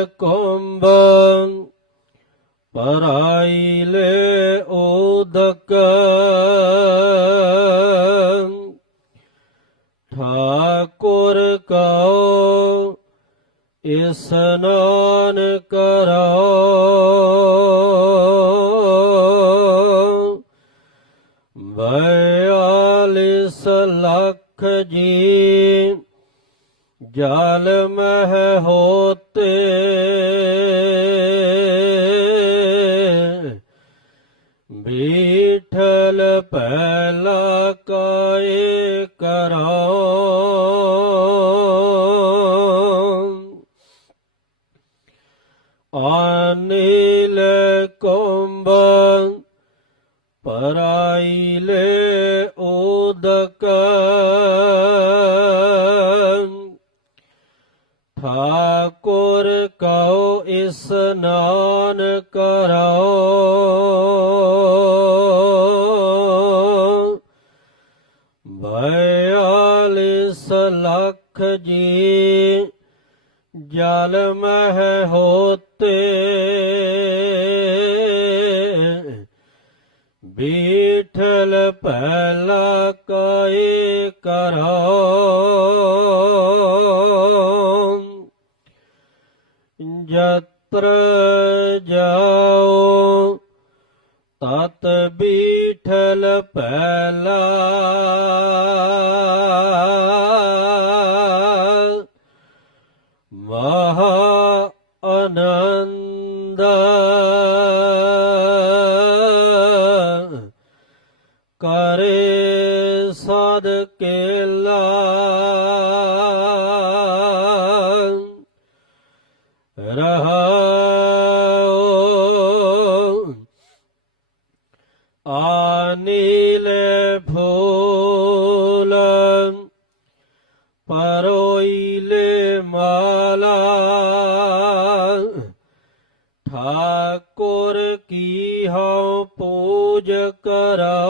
ਅਨਿਲ ਕੁੰਭ ਪਰਾਈਲੇ ਉਦਕ ਠਾਕੁਰ ਕਉ ਇਸਨਾਨ ਕਰੋ ਬਯਾਲਿਸ ਲੱਖ ਜੀ ਜਲ ਮਹਿ ਹੋਤੇ ਬੀਠਲ ਪਹਿਲਾ ਕਾਏ ਕਰਾਓ ਅਨਿਲ ਕੁੰਭ ਪਰਾਈਲੇ ਉਦਕ ਠਾਕੁਰ ਕਉ ਇਸਨਾਨ ਕਰਾਓ ਬਯਾਲਿਸ ਲੱਖ ਜੀ ਜਲ ਮਹਿ ਹੋਤੇ ਬੀਠਲ ਪਹਿਲਾ ਕਾਏ ਕਰਾਓ ਜਤਰ ਜਾਓ। ਤਤ ਬੀਠਲ ਪਹਿਲਾ। ਮਹਾ ਆਨੰਦ। ਕਰੇ ਸਾਧ ਕੇਲਾ। ਰਹਾਉ ਆਨੀਲ ਫੂਲ ਪਰੋਈਲੇ ਮਾਲਾ ਠਾਕੁਰ ਕੀ ਹਉ ਪੂਜ ਕਰੋ।